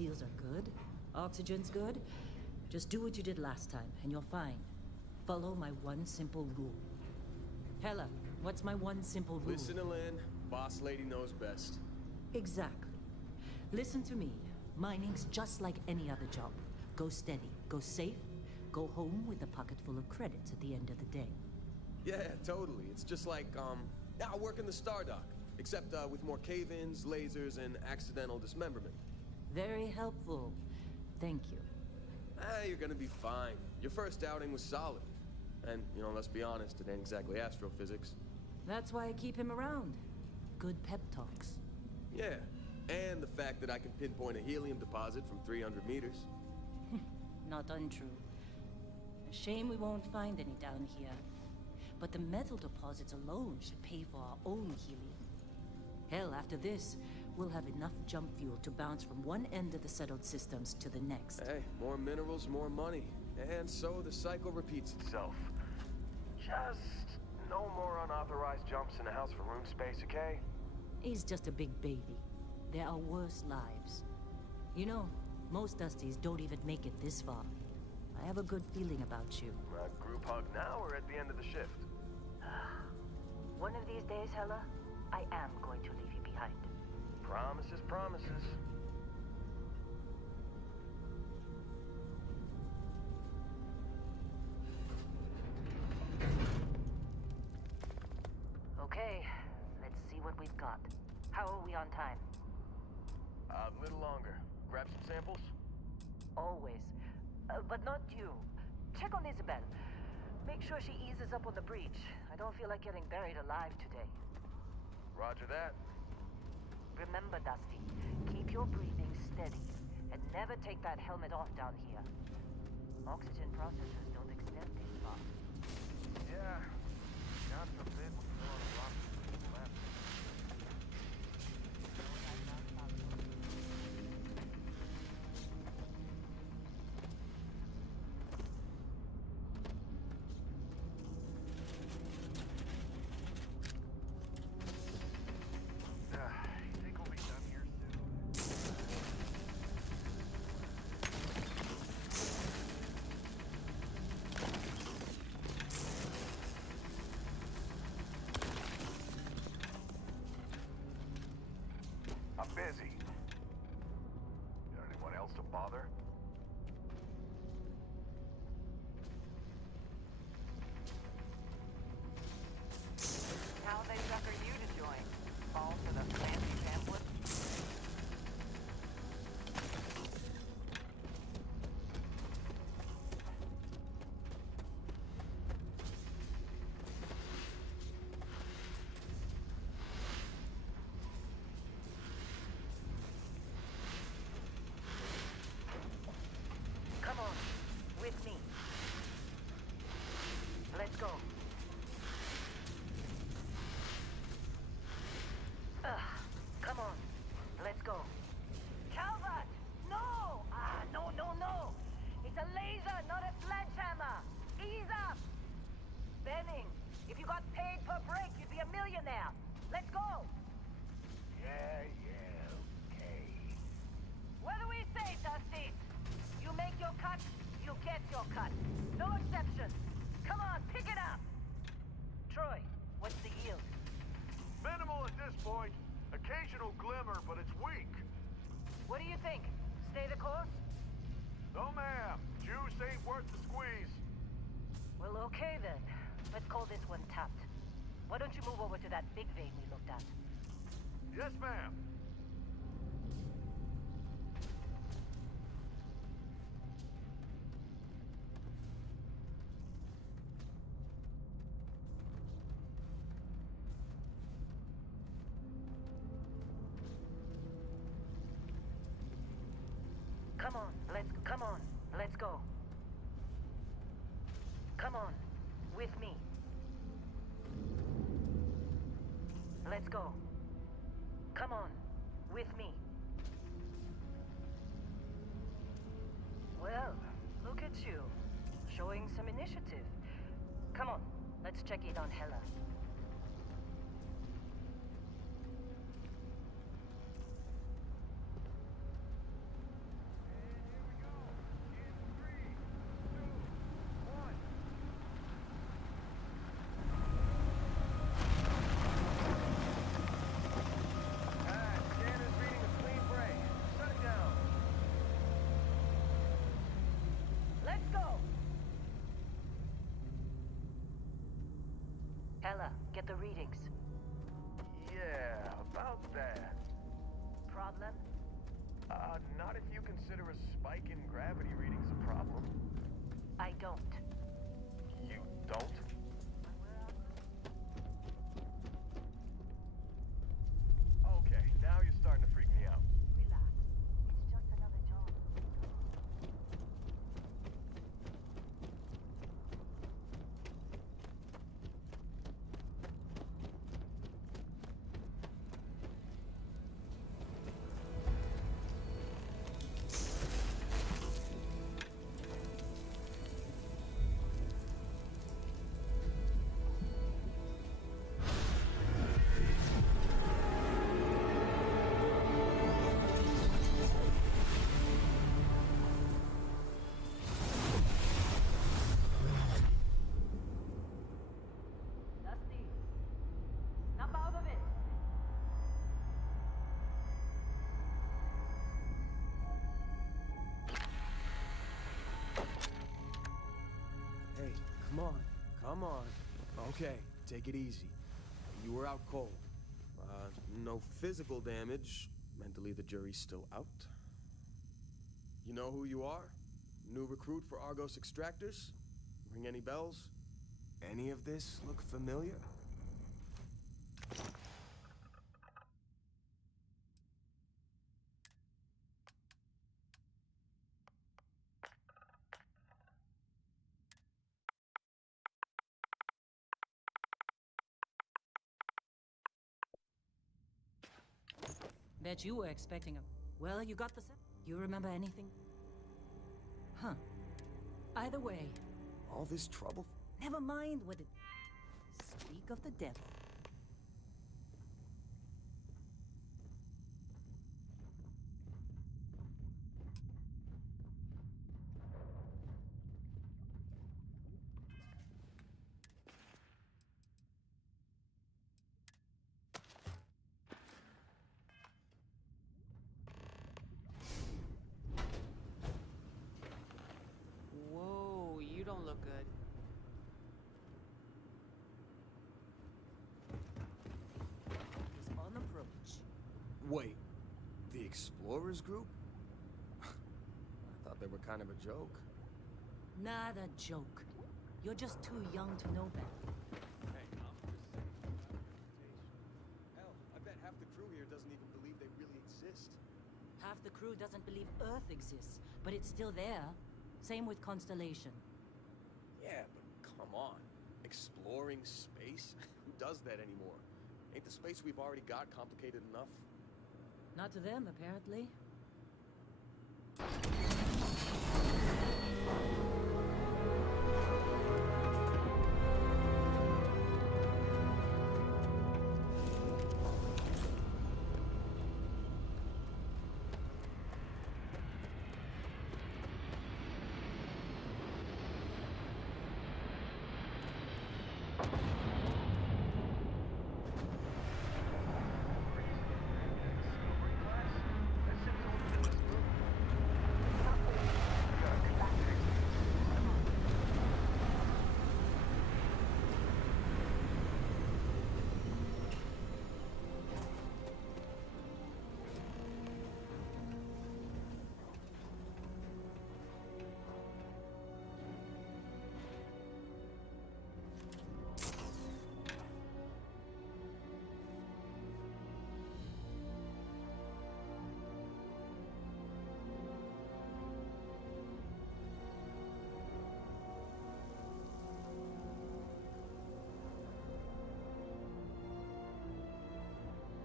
seals are good, oxygen's good, just do what you did last time, and you're fine. Follow my one simple rule. Hella, what's my one simple rule? Listen to Lynn. Boss lady knows best. Exactly. Listen to me. Mining's just like any other job. Go steady, go safe, go home with a pocket full of credits at the end of the day. Yeah, totally. It's just like, I work in the Star Dock. Except with more cave-ins, lasers, and accidental dismemberment. Very helpful. Thank you. You're gonna be fine. Your first outing was solid. And, let's be honest, it ain't exactly astrophysics. That's why I keep him around. Good pep talks. Yeah, and the fact that I can pinpoint a helium deposit from 300 meters. Not untrue. A shame we won't find any down here. But the metal deposits alone should pay for our own helium. Hell, after this, we'll have enough jump fuel to bounce from one end of the settled systems to the next. Hey, more minerals, more money. And so the cycle repeats itself. Just no more unauthorized jumps in the house for room space, okay? He's just a big baby. There are worse lives. You know, most Dusties don't even make it this far. I have a good feeling about you. A group hug now or at the end of the shift? One of these days, Hella, I am going to leave you behind. Promises, promises. Okay, let's see what we've got. How are we on time? A little longer. Grab some samples? Always. But not you. Check on Isabel. Make sure she eases up on the breach. I don't feel like getting buried alive today. Roger that. Remember, Dusty, keep your breathing steady and never take that helmet off down here. Oxygen processors don't extend this far. Yeah. God forbid we throw on a rock left. I'm busy. Got anyone else to bother? How they sucker you to join? Fall for the fancy pamphlet? Come on, with me. Let's go. Come on, let's go. Calvert! No! No. It's a laser, not a sledgehammer. Ease up. Benning, if you got paid per break, you'd be a millionaire. Let's go. Yeah, okay. What do we say, Dusty? You make your cut, you get your cut. No exceptions. Come on, pick it up. Troy, what's the yield? Minimal at this point. Occasional glimmer, but it's weak. What do you think? Stay the course? No, ma'am. Juice ain't worth the squeeze. Well, okay then. Let's call this one tapped. Why don't you move over to that big vein we looked at? Yes, ma'am. Let's go. Come on, with me. Let's go. Come on, with me. Well, look at you, showing some initiative. Come on, let's check in on Hella. Ella, get the readings. Yeah, about that. Problem? Not if you consider a spike in gravity readings a problem. I don't. You don't? Okay, now you're starting to freak me out. Relax. It's just another job. Dusty, snap out of it. Hey, come on. Come on. Okay, take it easy. You were out cold. No physical damage. Mentally, the jury's still out. You know who you are? New recruit for Argos Extractors? Ring any bells? Any of this look familiar? Bet you were expecting a... Well, you got the... You remember anything? Huh. Either way, All this trouble? never mind what it... Speak of the devil. Whoa, you don't look good. Is on approach. Wait, the Explorers group? I thought they were kind of a joke. Not a joke. You're just too young to know better. Hey, I'm just saying about their reputation. Hell, I bet half the crew here doesn't even believe they really exist. Half the crew doesn't believe Earth exists, but it's still there. Same with Constellation. Yeah, but come on. Exploring space? Who does that anymore? Ain't the space we've already got complicated enough? Not to them, apparently.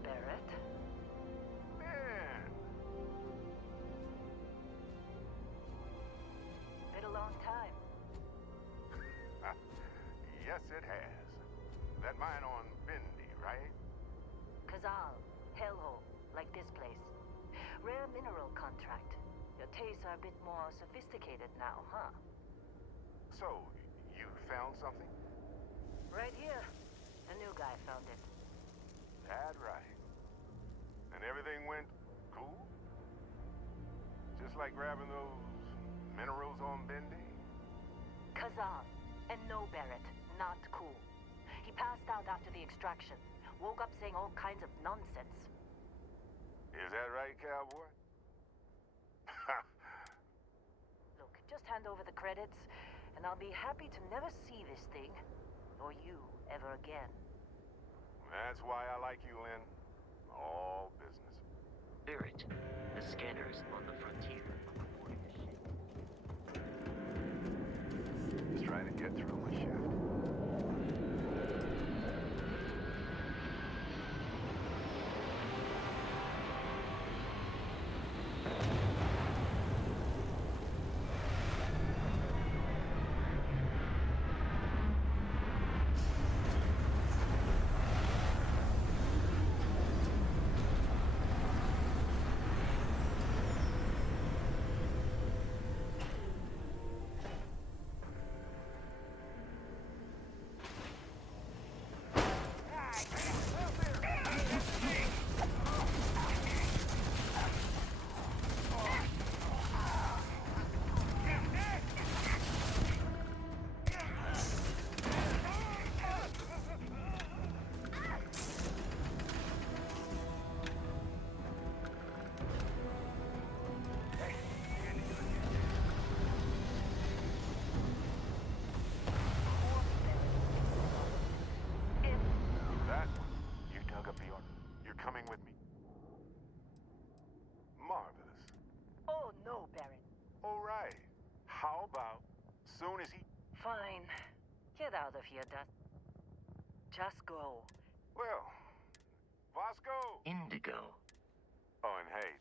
Barrett? Man, Been a long time. yes it has. That mine on Bendy, right? Kazal, hellhole, like this place. Rare mineral contract. Your tastes are a bit more sophisticated now, huh? So, you found something? Right here. The new guy found it. That right. And everything went cool? Just like grabbing those minerals on Bendy? Kazal. And no, Barrett. Not cool. He passed out after the extraction. Woke up saying all kinds of nonsense. Is that right, cowboy? Look, just hand over the credits, and I'll be happy to never see this thing, or you, ever again. That's why I like you, Lynn. All business. Barrett, the scanners on the frontier are reporting a ship. He's trying to get through my shaft. Soon as he... Fine. Get out of here, Dust. Just go. Well, Vasco! Indigo. Oh, and hey.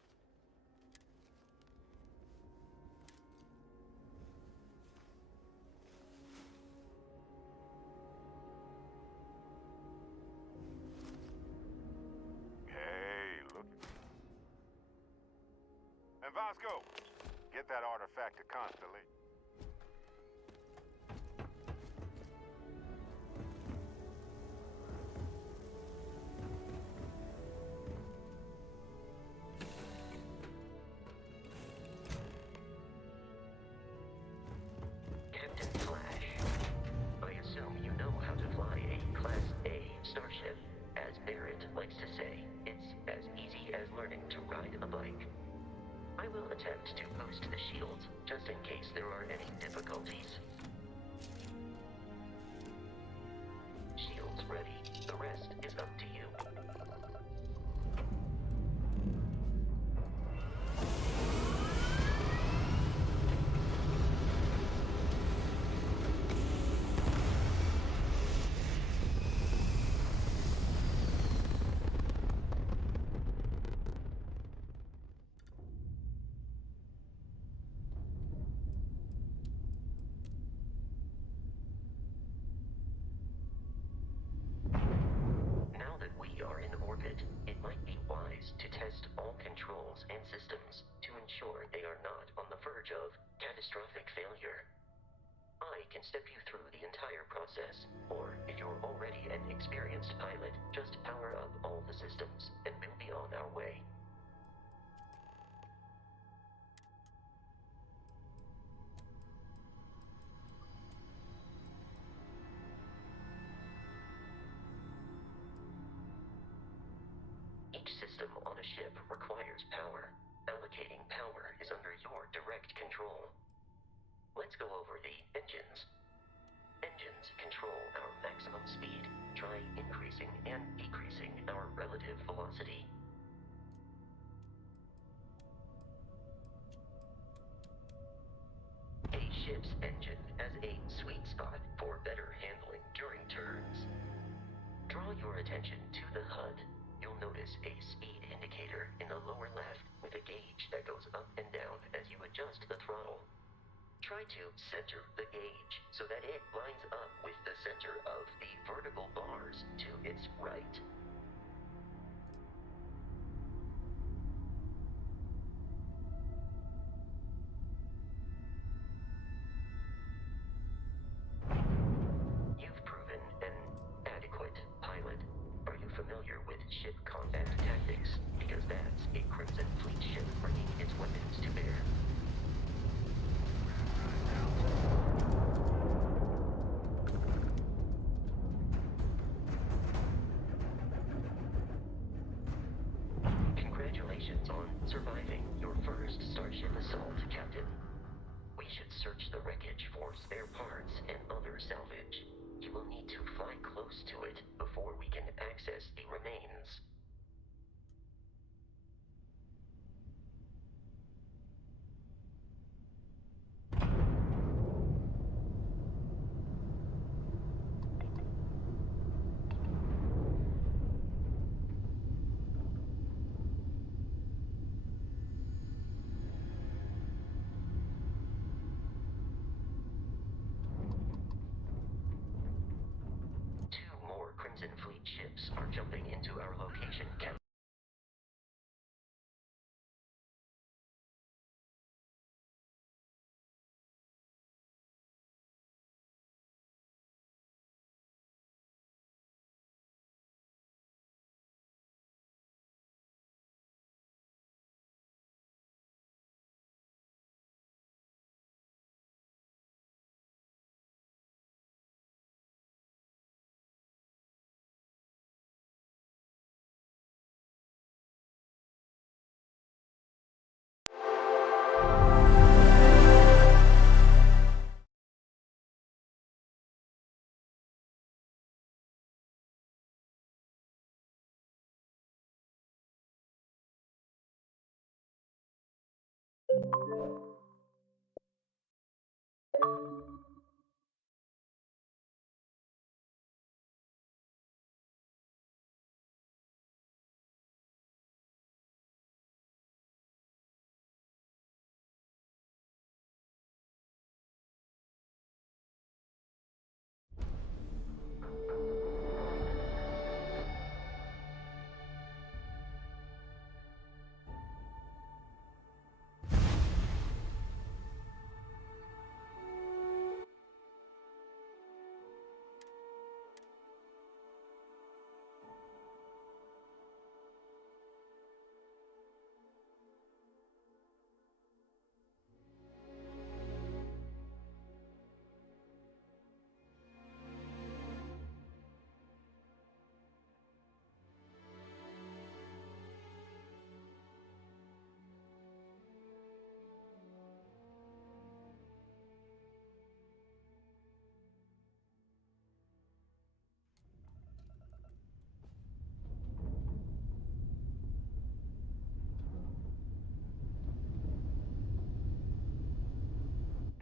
Hey, look. And Vasco, get that artifact to Constellate. Starship. As Barrett likes to say, it's as easy as learning to ride a bike. I will attempt to boost the shields, just in case there are any difficulties. Shields ready. The rest is up to you. It might be wise to test all controls and systems to ensure they are not on the verge of catastrophic failure. I can step you through the entire process, or if you're already an experienced pilot, just power up all the systems and we'll be on our way. Each system on a ship requires power. Allocating power is under your direct control. Let's go over the engines. Engines control our maximum speed. Try increasing and decreasing our relative velocity. A ship's engine has a sweet spot for better handling during turns. Draw your attention to the HUD. You'll notice a speed indicator in the lower left with a gauge that goes up and down as you adjust the throttle. Try to center the gauge so that it lines up with the center of the vertical bars to its right. You've proven an adequate pilot. Are you familiar with ship combat tactics? Because that's a Crimson Fleet ship bringing its weapons to bear. Congratulations on surviving your first Starship assault, Captain. We should search the wreckage for spare parts and other salvage. You will need to fly close to it before we can access the remains. Crimson Fleet ships are jumping into our location, Captain.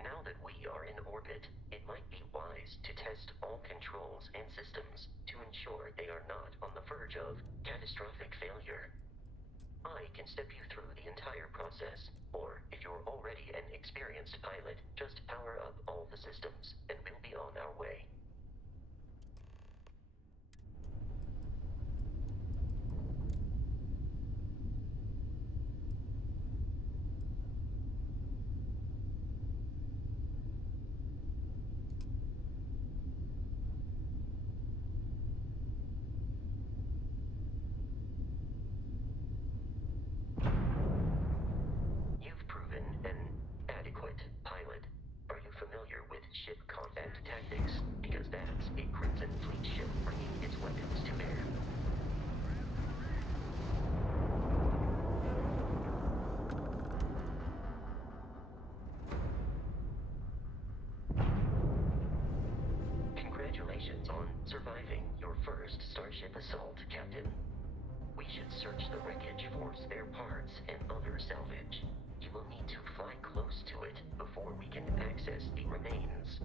Now that we are in orbit, it might be wise to test all controls and systems to ensure they are not on the verge of catastrophic failure. I can step you through the entire process, or if you're already an experienced pilot, just power up all the systems, and we'll be on our way. You've proven an adequate pilot. Are you familiar with ship combat tactics? Because that's a Crimson Fleet ship bringing its weapons to bear. Congratulations on surviving your first Starship assault, Captain. We should search the wreckage for spare parts and other salvage. You will need to fly close to it before we can access the remains.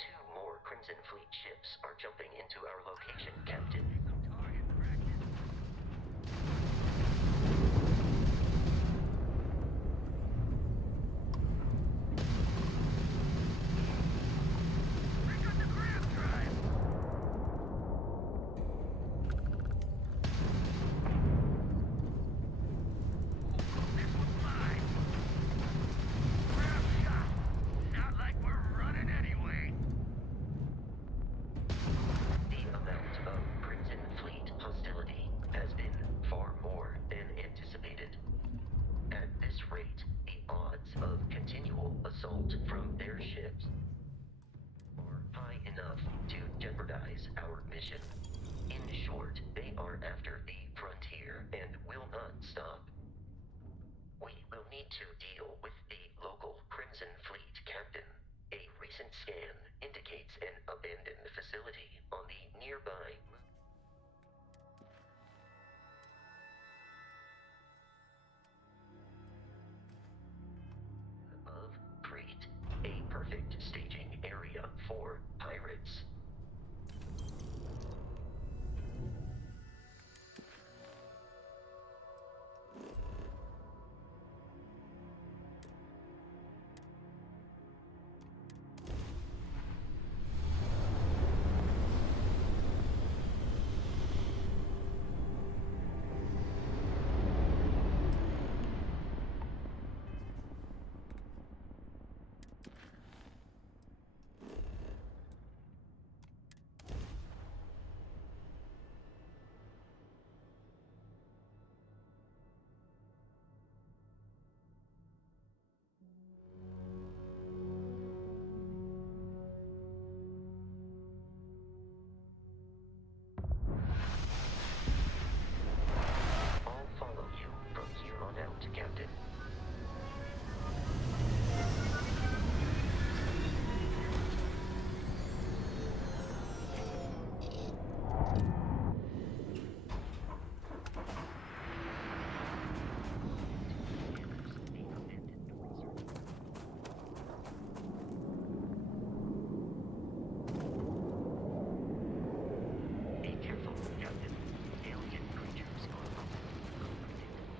Two more Crimson Fleet ships are jumping into our location, Captain. Grab shot! mission. In short, they are after the frontier and will not stop. We will need to deal with the local Crimson Fleet captain. A recent scan indicates an abandoned facility on the nearby of Crete, a perfect staging area for pirates. I'll follow you from here on out, Captain. Be careful, Captain. Alien creatures are often unpredictable.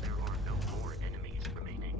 There are no more enemies remaining.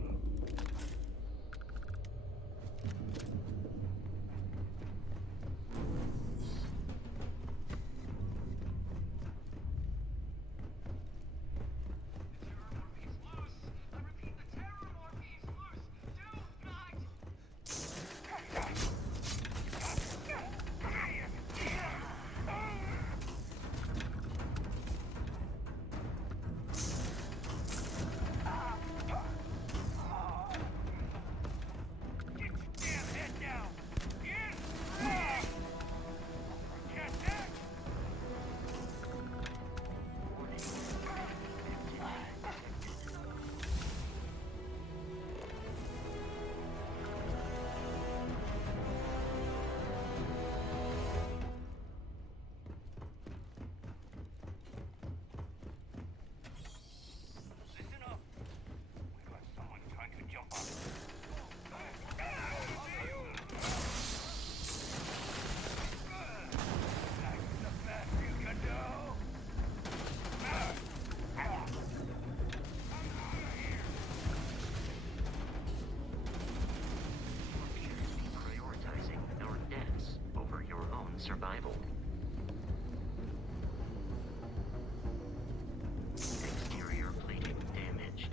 Listen up. We got someone trying to jump up. That's the best you can do. I'm out of here. You appear to be prioritizing your deaths over your own survival. Exterior plating damaged.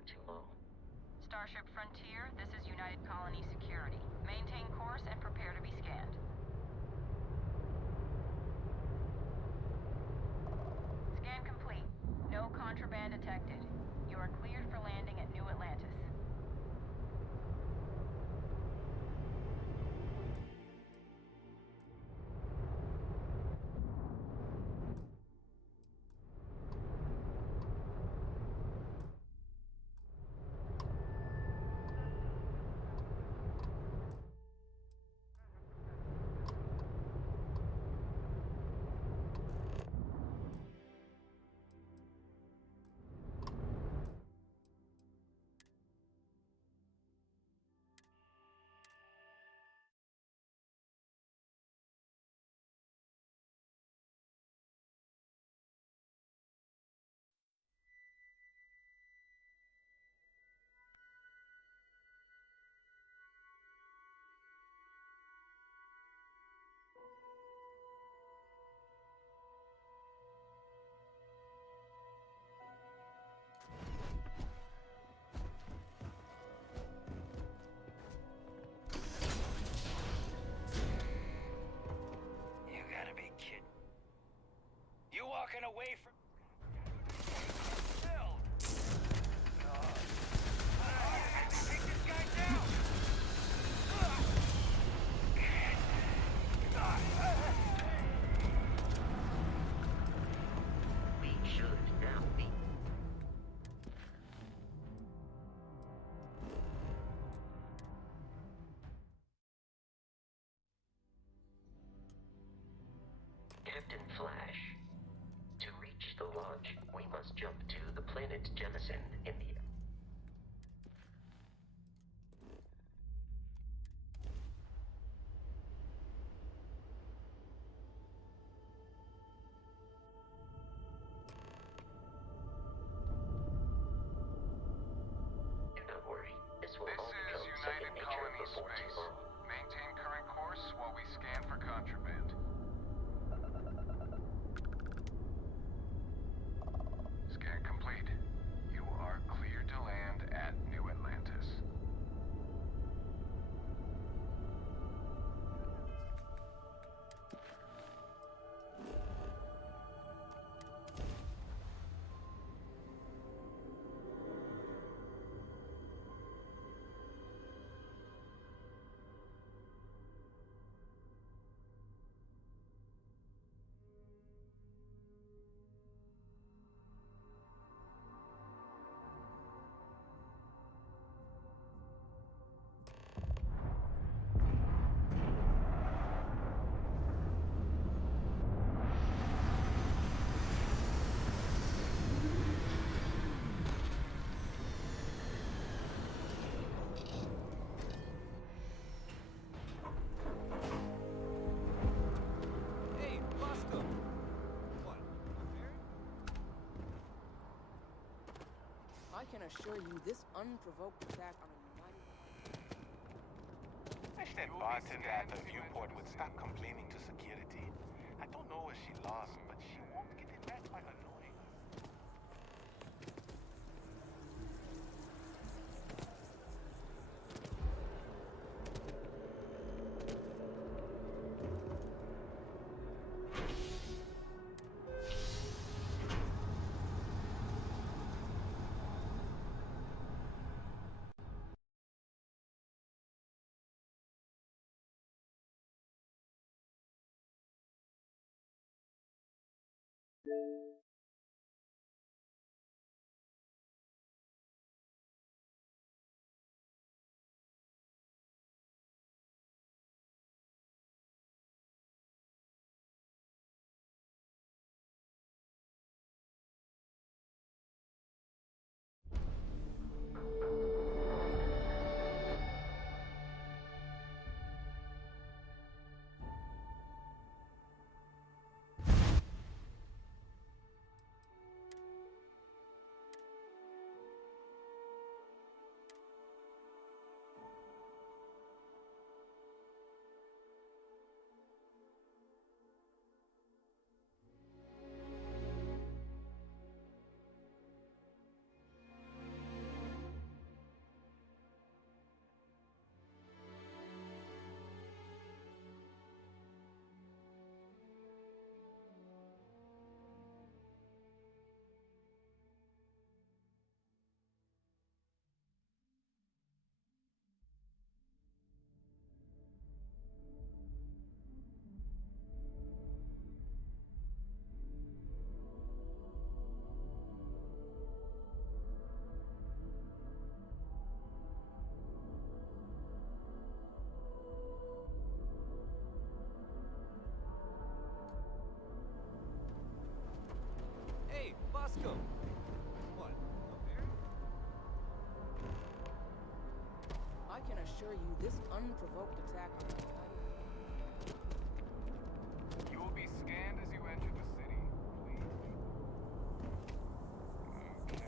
for too long. Starship Frontier, this is United Colony Security. Maintain course and prepare to be scanned. Scan complete. No contraband detected. You are cleared for landing at New Atlantis. You gotta be kidding. You walking away from... Take this guy down! We should now be. Captain Flash. To reach the launch, we must jump to the planet Jemison in the... Do not worry, this will This all is become second United nature Colony before too Space. long. Maintain current course while we scan for contraband. Scan complete. You are cleared to land at New Atlantis. Hey, Bosco! What? I can assure you this unprovoked attack on a United... Wish that bartender at the viewport would stop complaining to security. I don't know what she lost, but she won't get it back by annoying her. assure you, this unprovoked attack on the You will be scanned as you enter the city. Please. Okay.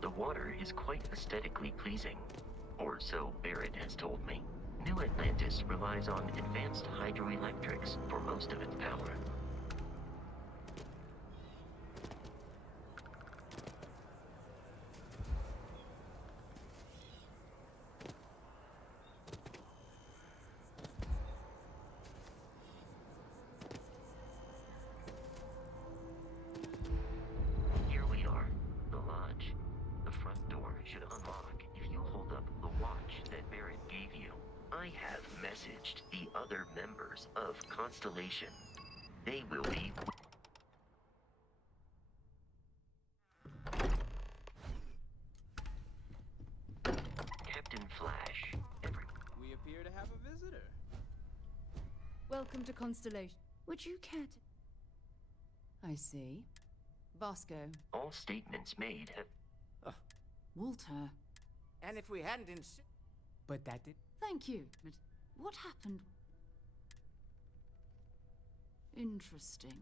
The water is quite aesthetically pleasing, or so Barrett has told me. New Atlantis relies on advanced hydroelectrics for most of its power. Here we are, the lodge. The front door should unlock if you hold up the watch that Barrett gave you. I have messaged the other members of Constellation. They will be... Captain Flash, We appear to have a visitor. Welcome to Constellation. Would you care to... I see. Vasco. all statements made have... Walter. And if we hadn't But that did... Thank you. But what happened? Interesting.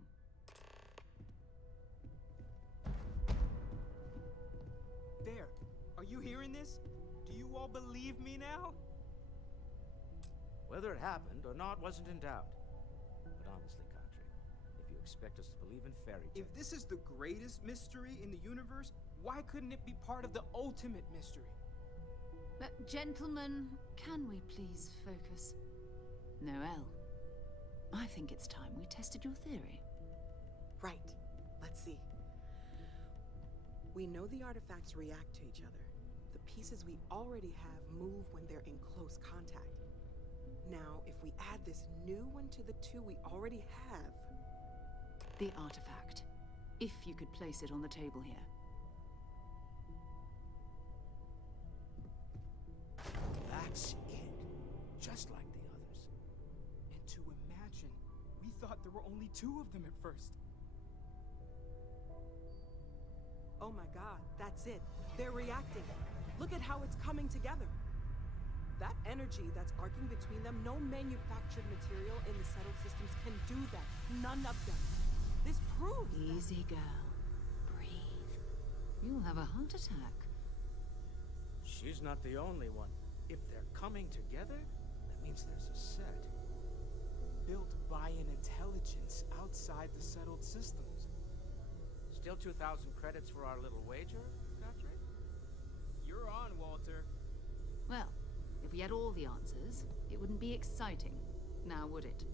There. Are you hearing this? Do you all believe me now? Whether it happened or not wasn't in doubt. But honestly, Country, if you expect us to believe in fairy tales... If this is the greatest mystery in the universe, why couldn't it be part of the ultimate mystery? But gentlemen, can we please focus? Noel, I think it's time we tested your theory. Right. Let's see. We know the artifacts react to each other. The pieces we already have move when they're in close contact. Now, if we add this new one to the two we already have... The artifact. If you could place it on the table here. That's it. Just like the others. And to imagine, we thought there were only two of them at first. Oh my god, that's it. They're reacting. Look at how it's coming together. That energy that's arcing between them, no manufactured material in the settled systems can do that. None of them. This proves Easy, girl. Breathe. You'll have a heart attack. She's not the only one. If they're coming together, that means there's a set. Built by an intelligence outside the settled systems. Still 2,000 credits for our little wager, Country? You're on, Walter. Well, if we had all the answers, it wouldn't be exciting. Now, would it?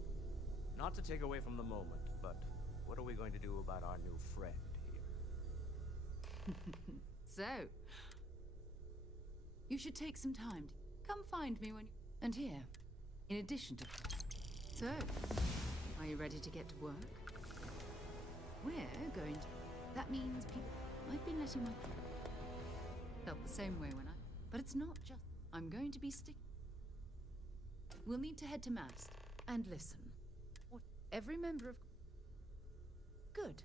Not to take away from the moment, but what are we going to do about our new friend here? So, you should take some time to come find me when you... And here, in addition to... So, are you ready to get to work? We're going to... That means people... I've been letting my... Felt the same way when I... But it's not just... I'm going to be We'll need to head to Mast and listen. What every member of... Good.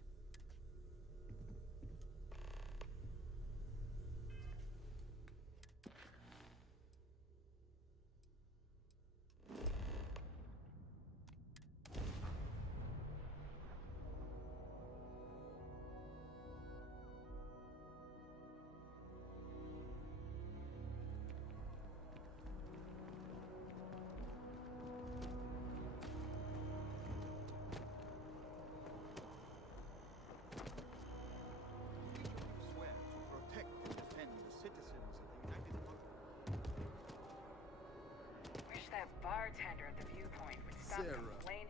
bartender at the viewpoint would stop complaining.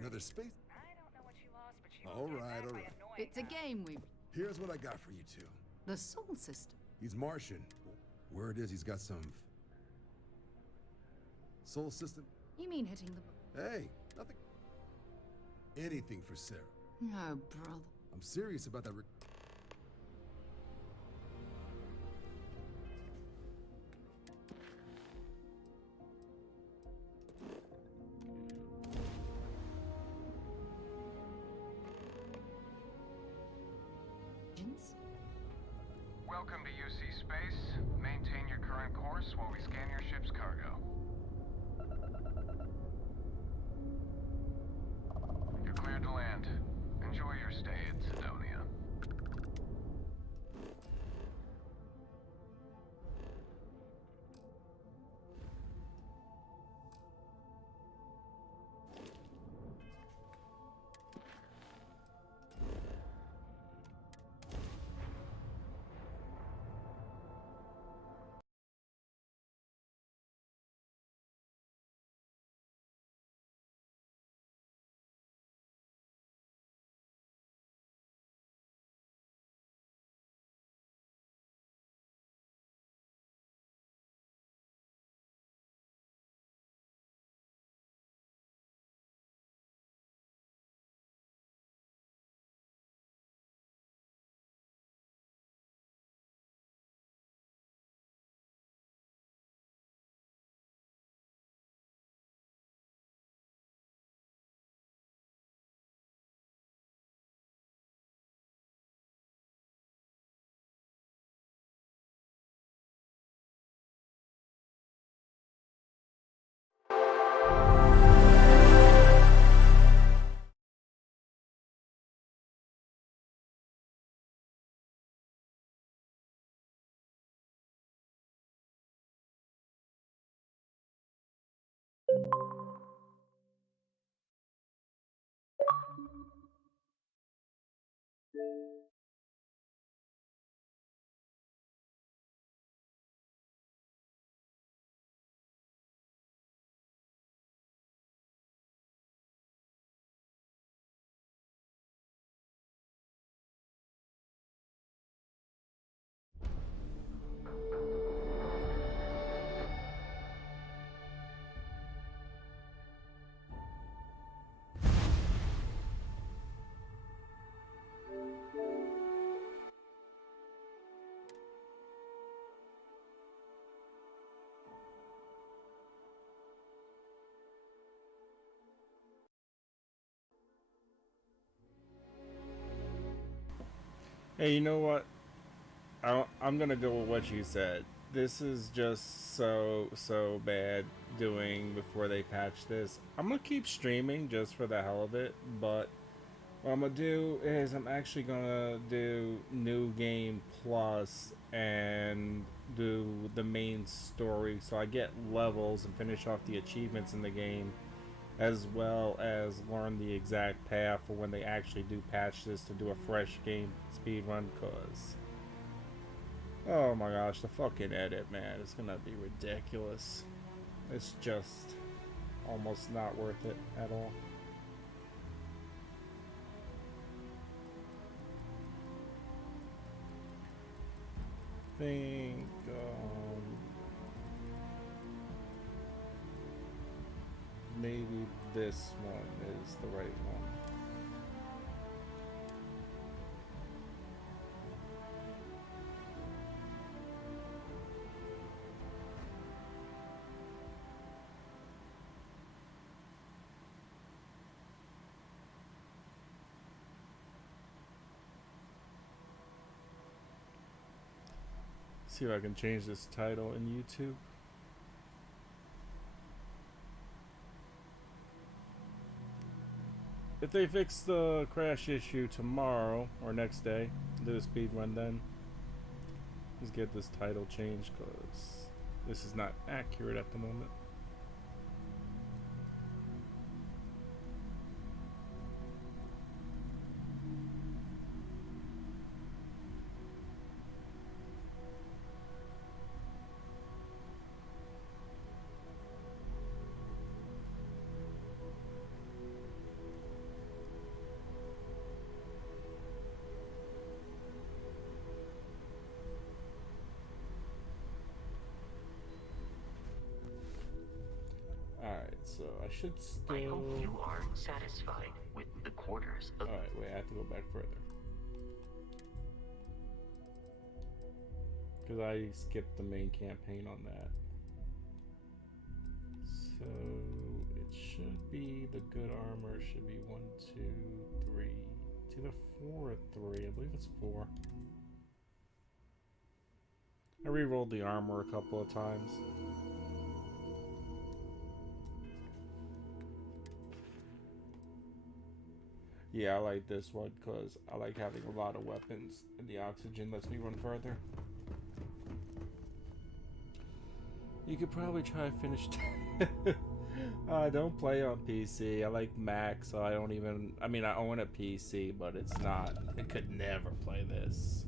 Another space. I don't know what she lost, but she All right. It's a game we... Here's what I got for you two. The Soul System. He's Martian. Word is he's got some... Soul System? You mean hitting the... Hey, nothing... Anything for Sarah. Oh, brother. I'm serious about that... Welcome to UC Space. Maintain your current course while we scan your ship's cargo. You're cleared to land. Enjoy your stay at Sidonia. Hey, you know what? I'm gonna go with what you said. This is just so bad doing before they patch this. I'm gonna keep streaming just for the hell of it, but what I'm gonna do is I'm actually gonna do New Game Plus and do the main story so I get levels and finish off the achievements in the game, as well as learn the exact path for when they actually do patch this to do a fresh game speed run, cause oh my gosh, the fucking edit, man, it's gonna be ridiculous. It's just almost not worth it at all. Think maybe this one is the right one. See if I can change this title in YouTube. If they fix the crash issue tomorrow or next day, do a speed run then. Let's get this title changed because this is not accurate at the moment. I should still... I hope you are satisfied with the quarters of... Alright, wait, I have to go back further. Because I skipped the main campaign on that. So it should be the good armor should be 1, 2, 3. It's either 4 or 3. I believe it's 4. I re-rolled the armor a couple of times. Yeah, I like this one because I like having a lot of weapons and the oxygen lets me run further. You could probably try to finish. I don't play on PC. I like Mac, so I don't even. I mean, I own a PC, but it's not. I could never play this.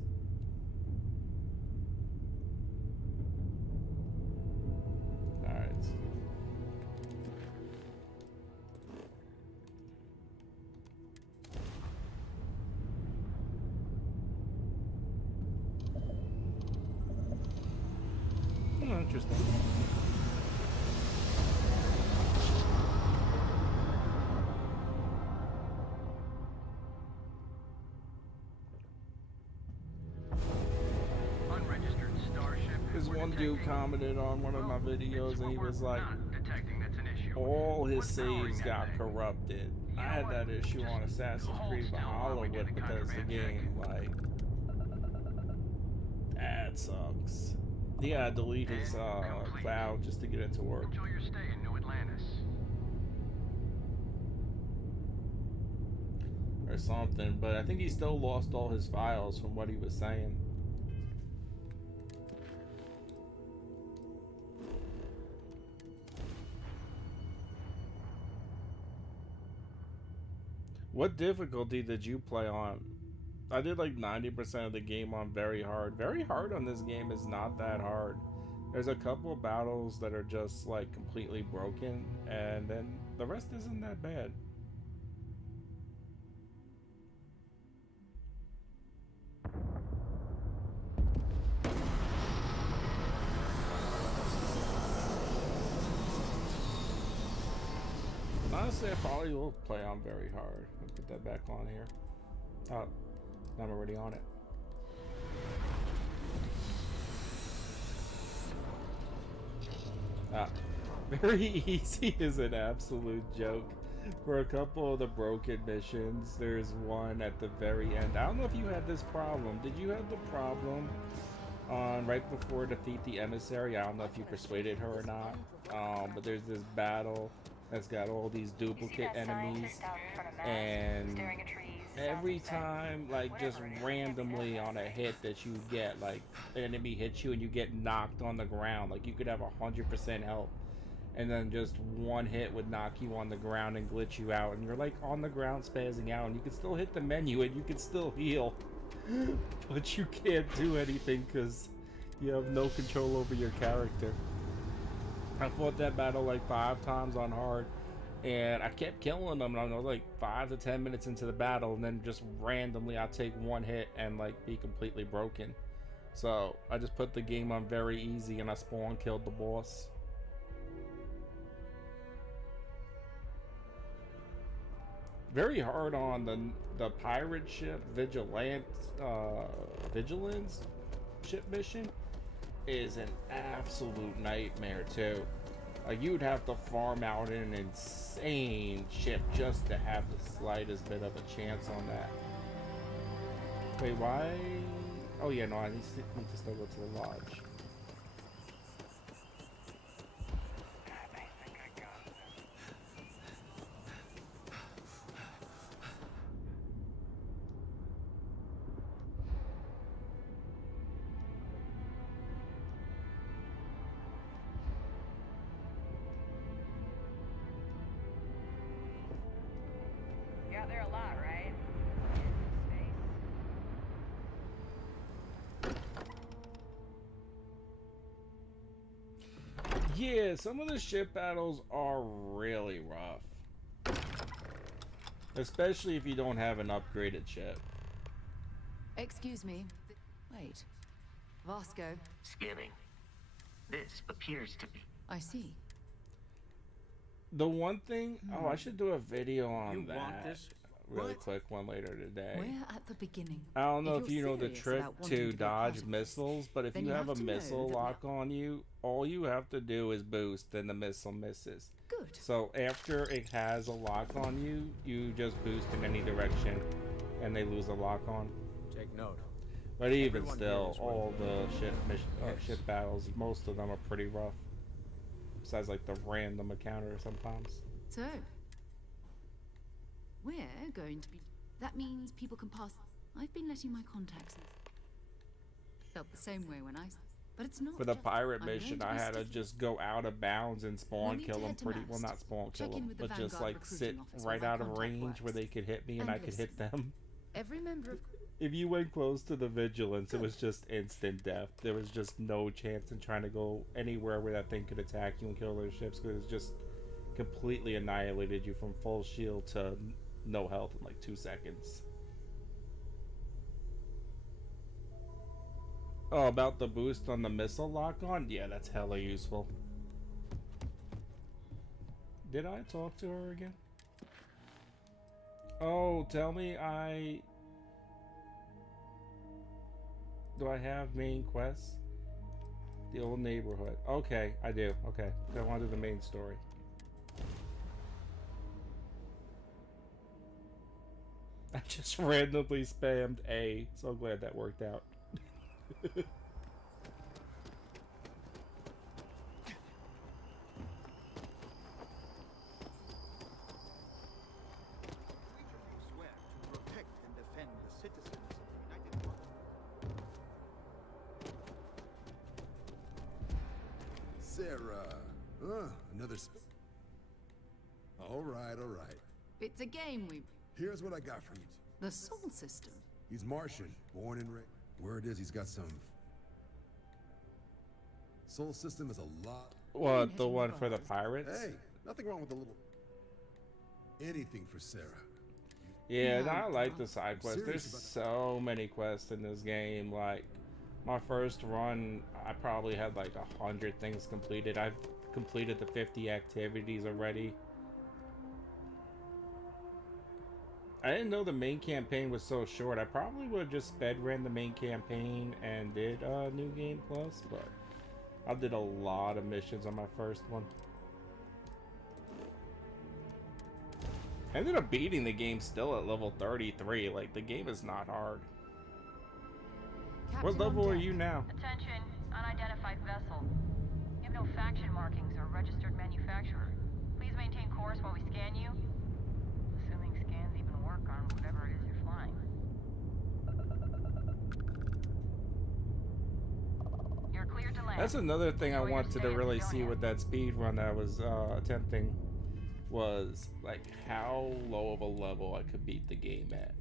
Alright. Oh, interesting. Unregistered starship. This one dude commented on one of my videos and he was like, all his saves got corrupted. I had that issue on Assassin's Creed Valhalla with Bethesda game. Like, that sucks. Yeah, delete his cloud just to get it to work. Enjoy your stay in New Atlantis. Or something, but I think he still lost all his files from what he was saying. What difficulty did you play on? I did like 90% of the game on very hard. Very hard on this game is not that hard. There's a couple of battles that are just like completely broken, and then the rest isn't that bad. Honestly, I probably will play on very hard. I'll put that back on here. Oh, I'm already on it. Ah, very easy is an absolute joke. For a couple of the broken missions, there's one at the very end. I don't know if you had this problem. Did you have the problem on right before defeat the emissary? I don't know if you persuaded her or not. But there's this battle that's got all these duplicate enemies, and every time, like, just randomly on a hit that you get, like, an enemy hits you and you get knocked on the ground, like, you could have 100% health, and then just one hit would knock you on the ground and glitch you out, and you're, like, on the ground spazzing out, and you can still hit the menu and you can still heal, but you can't do anything because you have no control over your character. I fought that battle like 5 times on hard, and I kept killing them, and I was like 5 to 10 minutes into the battle, and then just randomly I'd take one hit and like be completely broken. So I just put the game on very easy, and I spawn killed the boss. Very hard on the pirate ship vigilance ship mission. Is an absolute nightmare too. Like, you'd have to farm out an insane ship just to have the slightest bit of a chance on that. Wait, why? Oh yeah, no, I need to still go to the lodge. There a lot, right? Yeah, some of the ship battles are really rough. Especially if you don't have an upgraded ship. Excuse me. Wait. Vasco. Scanning. This appears to be... I see. The one thing, oh, I should do a video on that. Want this? Really quick one later today. We're at the beginning. I don't know if you're you know the serious trick about wanting to to be a part dodge of missiles, but if then you you have a have to know missile that lock on you, all you have to do is boost and the missile misses. Good. So after it has a lock on you, you just boost in any direction and they lose a lock on. Take note. But even Everyone still, here is all the Yes. ship battles, most of them are pretty rough. Besides like the random encounter sometimes. So, we're going to be... That means people can pass... I've been letting my contacts... Felt the same way when I... But it's not For the just- pirate I'm mission, going to I be had to sticky. just go out of bounds and spawn need kill to them head to pretty... Well, Mast. not spawn Check kill in them, with the but just Vanguard like sit recruiting office right where my out of contact range where works. they could hit me and I could hit them. Every member of... If you went close to the vigilance, it was just instant death. There was just no chance in trying to go anywhere where that thing could attack you and kill those ships, because it just completely annihilated you from full shield to no health in like 2 seconds. Oh, about the boost on the missile lock-on? Yeah, that's hella useful. Did I talk to her again? Oh, tell me do I have main quests? The old neighborhood. Okay, I do. Okay, I want to do the main story. I just randomly spammed A. So glad that worked out. Swear to protect and defend the citizens of the United World. Sarah. Another all right, all right. It's a game we... Here's what I got for you. The Sol system. He's Martian, born and raised. Word is he's got some... Soul system is a lot... What, the one for the pirates? Hey, nothing wrong with a little... Anything for Sarah. Yeah, and I like the side quests. serious There's about so many quests in this game. Like, my first run, I probably had like 100 things completed. I've completed the 50 activities already. I didn't know the main campaign was so short. I probably would have just sped ran the main campaign and did New Game Plus, but I did a lot of missions on my first one. I ended up beating the game still at level 33. Like, the game is not hard. What level are you now? Attention, unidentified vessel. You have no faction markings or registered manufacturer. Please maintain course while we scan you. Assuming scans even work on whatever it is you're flying. You're cleared to land. That's another thing I Enjoy your wanted stay to in really Fredonia. see with that speed run that I was attempting, was like how low of a level I could beat the game at.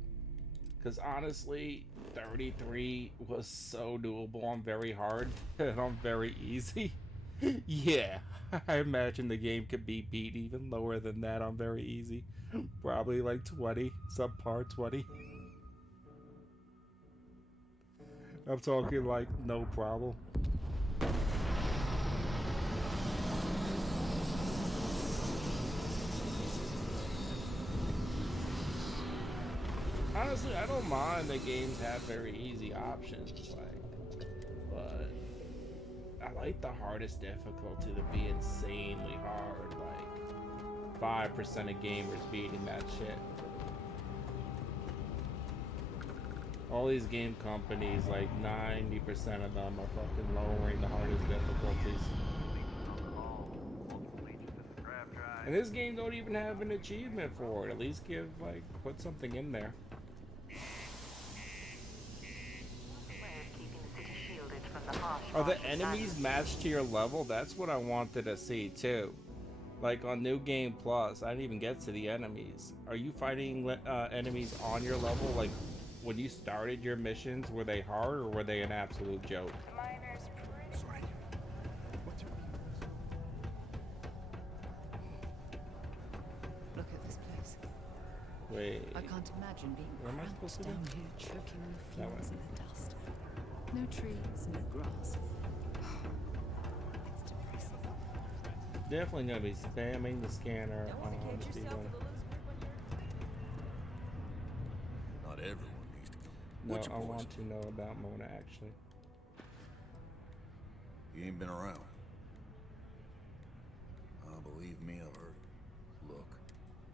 Because honestly, 33 was so doable on very hard and on very easy. Yeah, I imagine the game could be beat even lower than that on very easy. Probably like 20, subpar 20. I'm talking like no problem. Honestly, I don't mind that games have very easy options, like, but I like the hardest difficulty to be insanely hard, like 5% of gamers beating that shit. All these game companies, like 90% of them are fucking lowering the hardest difficulties. And this game don't even have an achievement for it. At least give, like, put something in there. Are the enemies matched to your level? That's what I wanted to see too. Like on New Game Plus, I didn't even get to the enemies. Are you fighting enemies on your level? Like when you started your missions, were they hard or were they an absolute joke? Sorry. What's your Look at this place. Wait. I can't imagine being Where am I cramped supposed to down be? here, choking on the That fumes way. and the dust. No trees, no grass. It's depressing. Definitely gonna be spamming the scanner on the people. Not everyone needs to go. No, What's your I poison? want to know about Mona actually. You ain't been around. Believe me, I've heard. Look.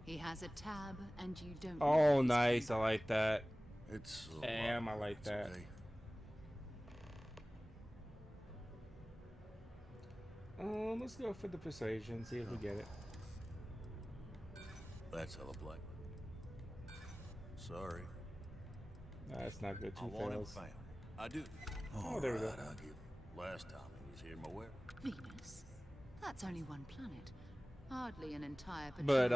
He has a tab, and you don't. Oh, nice. I like that. It's. Damn, I like that. Okay. Let's go for the persuasion. See if we get it. That's hella black. Sorry. That's not good. Two I want him fails. found. I do. Oh, there we go. I'll give. Last time he was here, my way. Venus? That's only one planet. Hardly an entire But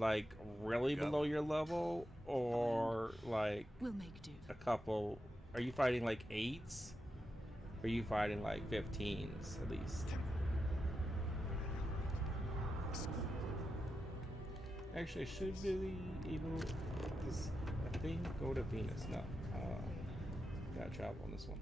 like really below your level, or like we'll make do. a couple? Are you fighting like 8s? Or are you fighting like 15s at least? Actually, I should be able this. I think go to Venus. No, gotta travel on this one.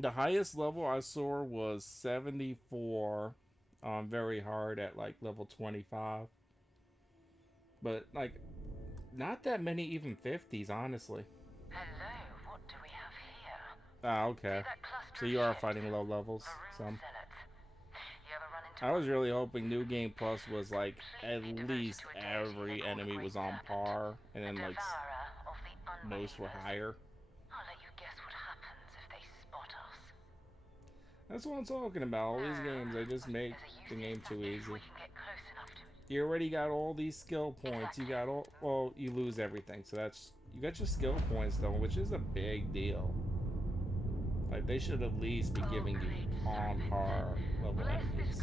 The highest level I saw was 74 on very hard at like level 25. But like not that many even 50s, honestly. Hello, what do we have here? Ah, okay. So you are fighting low levels, some. I was really hoping New Game Plus was like at least every enemy was on par, and then like most were higher. I'll let you guess what happens if they spot us. That's what I'm talking about. All these games, they just make the game too easy. You already got all these skill points. You got all, well, you lose everything. So that's, you got your skill points though, which is a big deal. Like they should at least be giving you on par level enemies.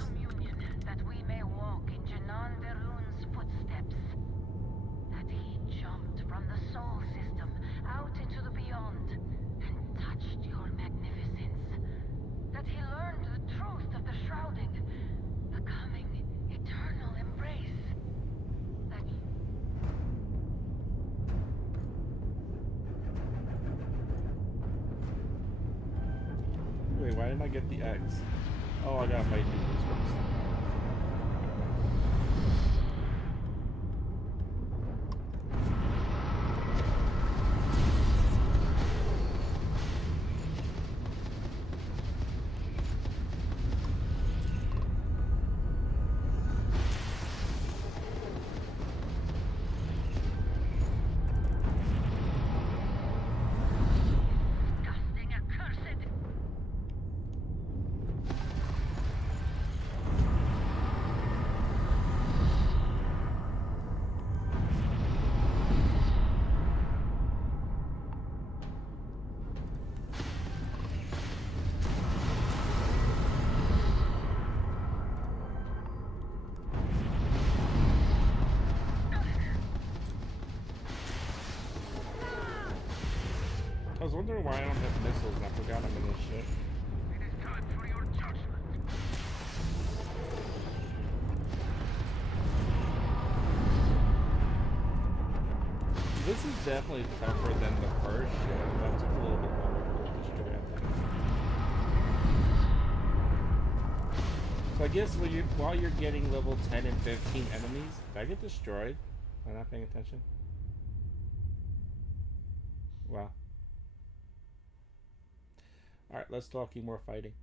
That we may walk in Janan Verun's footsteps. That he jumped from the soul system out into the beyond and touched your magnificence. That he learned the truth of the shrouding, the coming eternal embrace. That Wait, why didn't I get the X? Oh, I gotta fight these first. disgusting, accursed. I was wondering why I don't have missiles and I forgot I'm in this shit. It is time for your judgment. This is definitely tougher than the first ship. That took a little bit longer to destroy, I think. So I guess while you're getting level 10 and 15 enemies, did I get destroyed? Am I not paying attention? Wow. Alright, let's talk more fighting.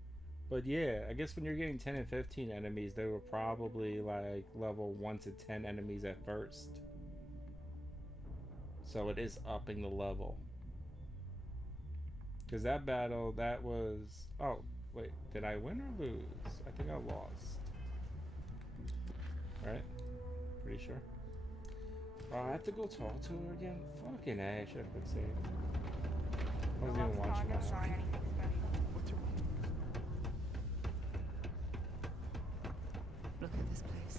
But yeah, I guess when you're getting 10 and 15 enemies, they were probably like level 1 to 10 enemies at first. So it is upping the level. Because that battle, that was... Oh, wait. Did I win or lose? I think I lost. Right? Pretty sure. Oh, I have to go talk to her again? Fucking A, I should have been saved. I wasn't even watching that. Look at this place.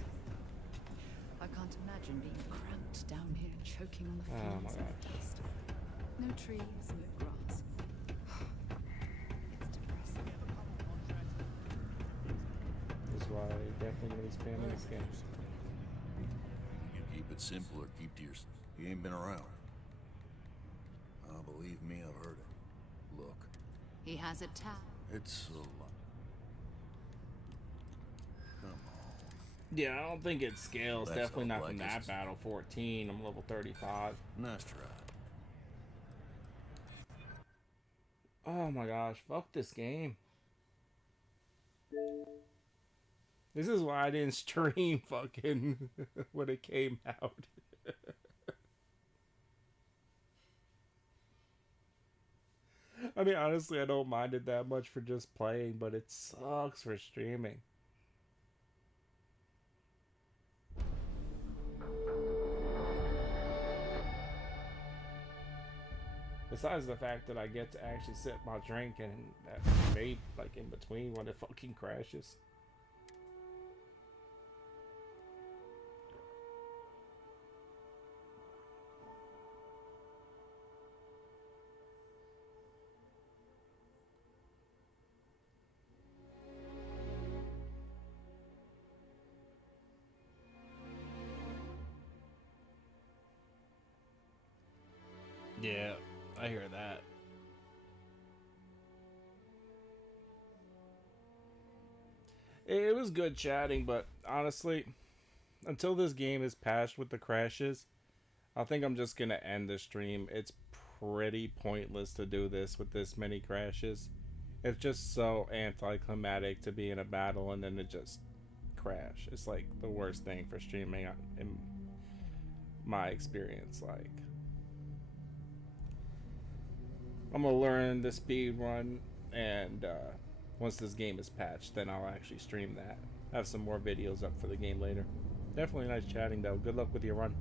I can't imagine being cramped down here, choking on the Oh my fumes God. and dust. No trees, no grass. It's depressing. That's why I definitely gonna be spamming this game. You keep it simple or keep to yourself. You ain't been around. Oh, believe me, I've heard it. Look. He has a tap. It's a lot. Come on. Yeah, I don't think it scales. That's Definitely all not from blackest. that battle 14. I'm level 35. Nice try. Oh my gosh, fuck this game. This is why I didn't stream fucking when it came out. I mean, honestly, I don't mind it that much for just playing, but it sucks for streaming. Besides the fact that I get to actually sip my drink and that vape like in between when it fucking crashes. Yeah, I hear that. It was good chatting, but honestly, until this game is patched with the crashes, I think I'm just gonna end the stream. It's pretty pointless to do this with this many crashes. It's just so anticlimactic to be in a battle and then it just crash. It's like the worst thing for streaming in my experience. Like, I'm gonna learn the speed run, and once this game is patched, then I'll actually stream that. Have some more videos up for the game later. Definitely nice chatting though. Good luck with your run.